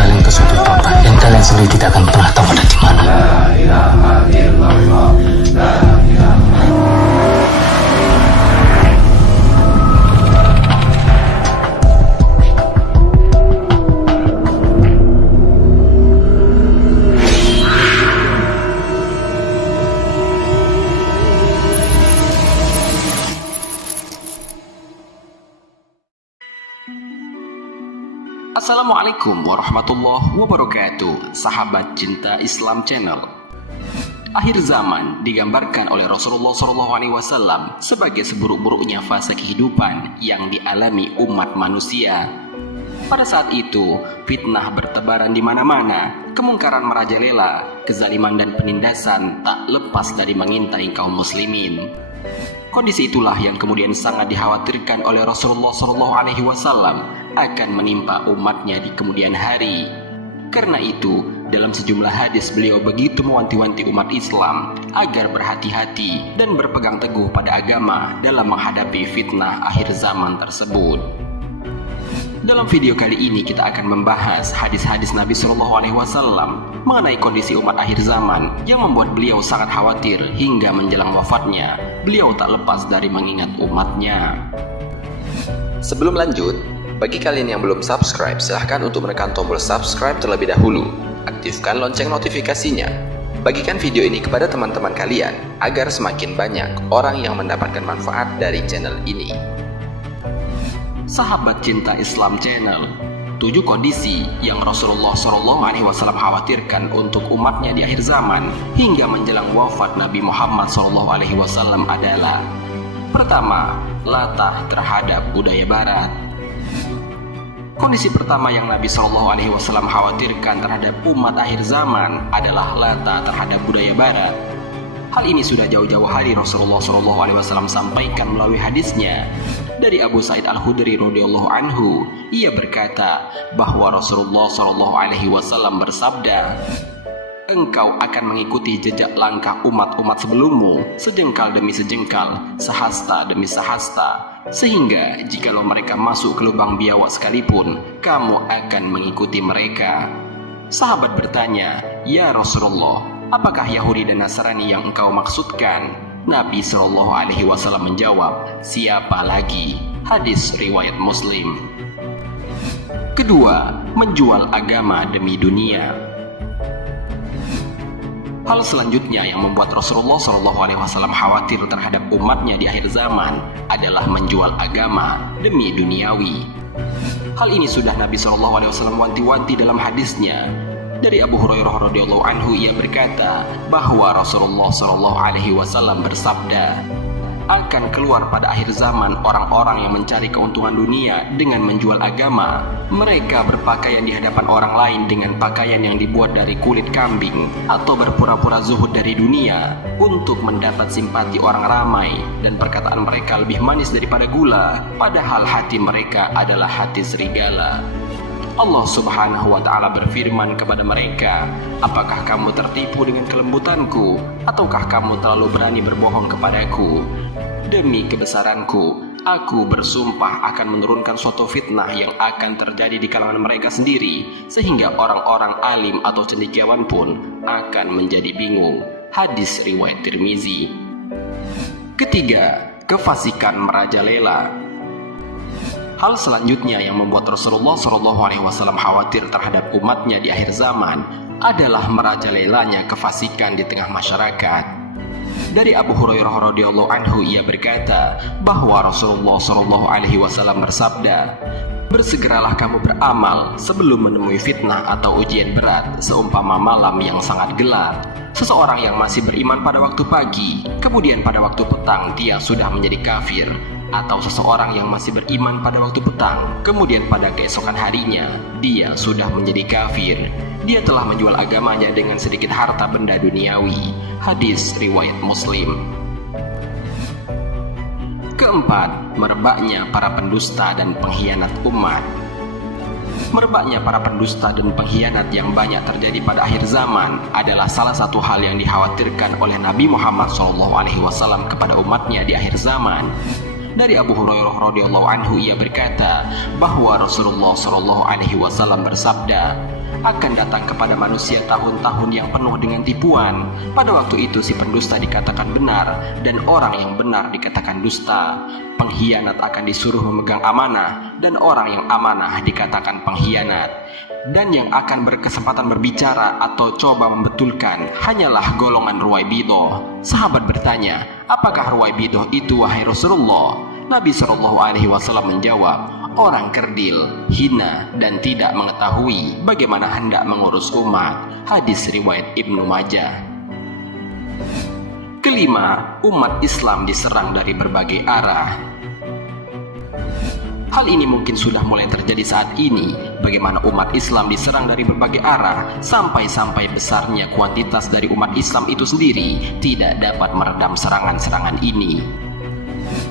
kalian ke suatu tempat yang kalian sendiri tidak akan pernah tahu ada di mana. Assalamualaikum warahmatullahi wabarakatuh, sahabat cinta Islam Channel. Akhir zaman digambarkan oleh Rasulullah SAW sebagai seburuk-buruknya fase kehidupan yang dialami umat manusia. Pada saat itu, fitnah bertebaran di mana-mana, kemungkaran merajalela, kezaliman dan penindasan tak lepas dari mengintai kaum muslimin. Kondisi itulah yang kemudian sangat dikhawatirkan oleh Rasulullah SAW akan menimpa umatnya di kemudian hari. Karena itu, dalam sejumlah hadis beliau begitu mewanti-wanti umat Islam agar berhati-hati dan berpegang teguh pada agama dalam menghadapi fitnah akhir zaman tersebut. Dalam video kali ini kita akan membahas hadis-hadis Nabi SAW mengenai kondisi umat akhir zaman yang membuat beliau sangat khawatir hingga menjelang wafatnya. Beliau tak lepas dari mengingat umatnya. Sebelum lanjut, bagi kalian yang belum subscribe, silahkan untuk menekan tombol subscribe terlebih dahulu. Aktifkan lonceng notifikasinya. Bagikan video ini kepada teman-teman kalian agar semakin banyak orang yang mendapatkan manfaat dari channel ini. Sahabat cinta Islam Channel, 7 kondisi yang Rasulullah SAW khawatirkan untuk umatnya di akhir zaman hingga menjelang wafat Nabi Muhammad SAW adalah: pertama, latah terhadap budaya barat. Kondisi pertama yang Nabi SAW khawatirkan terhadap umat akhir zaman adalah latah terhadap budaya barat. Hal ini sudah jauh-jauh hari Rasulullah SAW sampaikan melalui hadisnya. Dari Abu Sa'id Al-Khudri radhiyallahu anhu, ia berkata bahwa Rasulullah SAW bersabda, "Engkau akan mengikuti jejak langkah umat-umat sebelummu, sejengkal demi sejengkal, sehasta demi sehasta, sehingga jikalau mereka masuk ke lubang biawak sekalipun, kamu akan mengikuti mereka." Sahabat bertanya, "Ya Rasulullah, apakah Yahudi dan Nasrani yang engkau maksudkan?" Nabi SAW menjawab, "Siapa lagi?" Hadis riwayat Muslim. Kedua, menjual agama demi dunia. Hal selanjutnya yang membuat Rasulullah SAW khawatir terhadap umatnya di akhir zaman adalah menjual agama demi duniawi. Hal ini sudah Nabi SAW wanti-wanti dalam hadisnya. Dari Abu Hurairah radhiyallahu anhu, ia berkata bahwa Rasulullah SAW bersabda, "Akan keluar pada akhir zaman orang-orang yang mencari keuntungan dunia dengan menjual agama. Mereka berpakaian di hadapan orang lain dengan pakaian yang dibuat dari kulit kambing, atau berpura-pura zuhud dari dunia untuk mendapat simpati orang ramai, dan perkataan mereka lebih manis daripada gula, padahal hati mereka adalah hati serigala." Allah Subhanahu wa Ta'ala berfirman kepada mereka, "Apakah kamu tertipu dengan kelembutanku, ataukah kamu terlalu berani berbohong kepadaku? Demi kebesaranku, aku bersumpah akan menurunkan suatu fitnah yang akan terjadi di kalangan mereka sendiri, sehingga orang-orang alim atau cendekiawan pun akan menjadi bingung." Hadis riwayat Tirmizi. Ketiga, kefasikan merajalela. Hal selanjutnya yang membuat Rasulullah SAW khawatir terhadap umatnya di akhir zaman adalah merajalelanya kefasikan di tengah masyarakat. Dari Abu Hurairah radhiyallahu anhu, ia berkata bahwa Rasulullah SAW bersabda, "Bersegeralah kamu beramal sebelum menemui fitnah atau ujian berat, seumpama malam yang sangat gelap. Seseorang yang masih beriman pada waktu pagi, kemudian pada waktu petang dia sudah menjadi kafir. Atau seseorang yang masih beriman pada waktu petang, kemudian pada keesokan harinya dia sudah menjadi kafir. Dia telah menjual agamanya dengan sedikit harta benda duniawi." Hadis riwayat Muslim. Keempat, merebaknya para pendusta dan pengkhianat umat. Merebaknya para pendusta dan pengkhianat yang banyak terjadi pada akhir zaman adalah salah satu hal yang dikhawatirkan oleh Nabi Muhammad SAW kepada umatnya di akhir zaman. Dari Abu Hurairah radhiyallahu anhu ia berkata bahwa Rasulullah shallallahu alaihi wasallam bersabda, akan datang kepada manusia tahun-tahun yang penuh dengan tipuan. Pada waktu itu si pendusta dikatakan benar dan orang yang benar dikatakan dusta. Pengkhianat akan disuruh memegang amanah dan orang yang amanah dikatakan pengkhianat. Dan yang akan berkesempatan berbicara atau coba membetulkan hanyalah golongan Ruwaibidah. Sahabat bertanya, apakah Ruwaibidah itu wahai Rasulullah? Nabi SAW menjawab, orang kerdil, hina, dan tidak mengetahui bagaimana hendak mengurus umat. Hadis riwayat Ibnu Majah. Kelima, umat Islam diserang dari berbagai arah. Hal ini mungkin sudah mulai terjadi saat ini, bagaimana umat Islam diserang dari berbagai arah, sampai-sampai besarnya kuantitas dari umat Islam itu sendiri tidak dapat meredam serangan-serangan ini.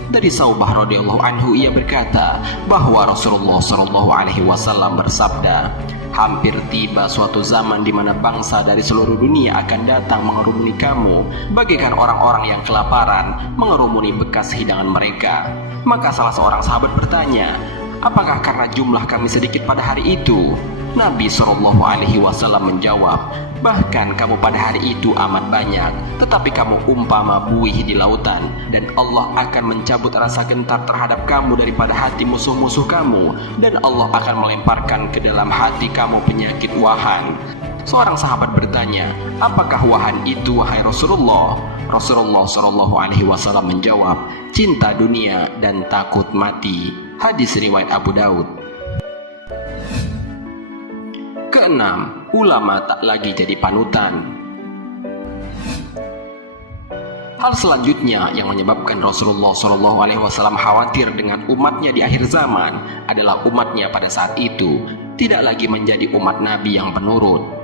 Dari Saubah radhiyallahu anhu ia berkata bahwa Rasulullah shallallahu alaihi wasallam bersabda, hampir tiba suatu zaman di mana bangsa dari seluruh dunia akan datang mengerumuni kamu bagaikan orang-orang yang kelaparan mengerumuni bekas hidangan mereka. Maka salah seorang sahabat bertanya, apakah karena jumlah kami sedikit pada hari itu? Nabi shallallahu alaihi wasallam menjawab, bahkan kamu pada hari itu amat banyak, tetapi kamu umpama buih di lautan, dan Allah akan mencabut rasa gentar terhadap kamu daripada hati musuh-musuh kamu, dan Allah akan melemparkan ke dalam hati kamu penyakit wahan. Seorang sahabat bertanya, apakah wahan itu wahai Rasulullah? Rasulullah shallallahu alaihi wasallam menjawab, cinta dunia dan takut mati. Hadis riwayat Abu Daud. Keenam, ulama tak lagi jadi panutan. Hal selanjutnya yang menyebabkan Rasulullah SAW khawatir dengan umatnya di akhir zaman adalah umatnya pada saat itu tidak lagi menjadi umat Nabi yang penurut.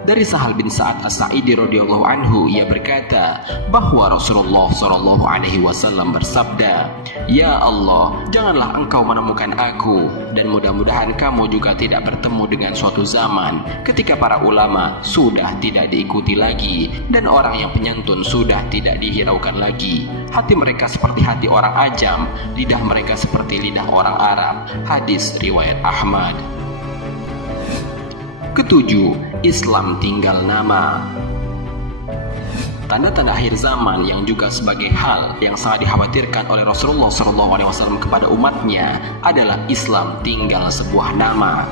Dari Sahal bin Sa'ad As-Sa'idi radhiyallahu anhu ia berkata bahwa Rasulullah SAW bersabda, ya Allah, janganlah engkau menemukan aku, dan mudah-mudahan kamu juga tidak bertemu dengan suatu zaman ketika para ulama sudah tidak diikuti lagi dan orang yang penyantun sudah tidak dihiraukan lagi. Hati mereka seperti hati orang ajam, lidah mereka seperti lidah orang Arab. Hadis riwayat Ahmad. Ketujuh, Islam tinggal nama. Tanda-tanda akhir zaman yang juga sebagai hal yang sangat dikhawatirkan oleh Rasulullah SAW kepada umatnya adalah Islam tinggal sebuah nama.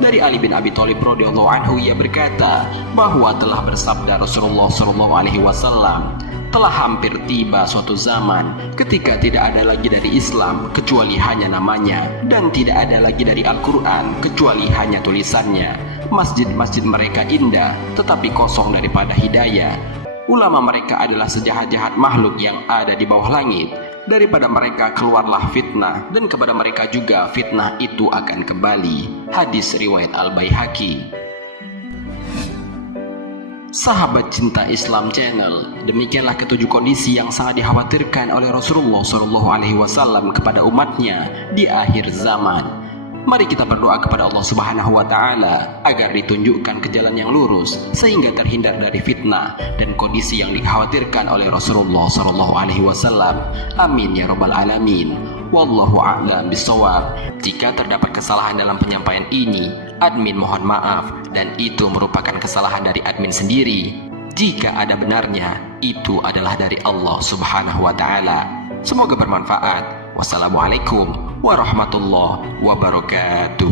Dari Ali bin Abi Thalib radhiyallahu anhu ia berkata bahwa telah bersabda Rasulullah SAW, telah hampir tiba suatu zaman ketika tidak ada lagi dari Islam kecuali hanya namanya, dan tidak ada lagi dari Al-Quran kecuali hanya tulisannya. Masjid-masjid mereka indah tetapi kosong daripada hidayah. Ulama mereka adalah sejahat-jahat makhluk yang ada di bawah langit. Daripada mereka keluarlah fitnah, dan kepada mereka juga fitnah itu akan kembali. Hadis riwayat Al-Baihaqi. Sahabat Cinta Islam Channel, demikianlah ketujuh kondisi yang sangat dikhawatirkan oleh Rasulullah SAW kepada umatnya di akhir zaman. Mari kita berdoa kepada Allah Subhanahu wa Ta'ala agar ditunjukkan ke jalan yang lurus sehingga terhindar dari fitnah dan kondisi yang dikhawatirkan oleh Rasulullah SAW. Amin ya rabbal alamin. Wallahu a'lam bishawab. Jika terdapat kesalahan dalam penyampaian ini, admin mohon maaf, dan itu merupakan kesalahan dari admin sendiri. Jika ada benarnya, itu adalah dari Allah Subhanahu wa Ta'ala. Semoga bermanfaat. Wassalamualaikum warahmatullahi wabarakatuh.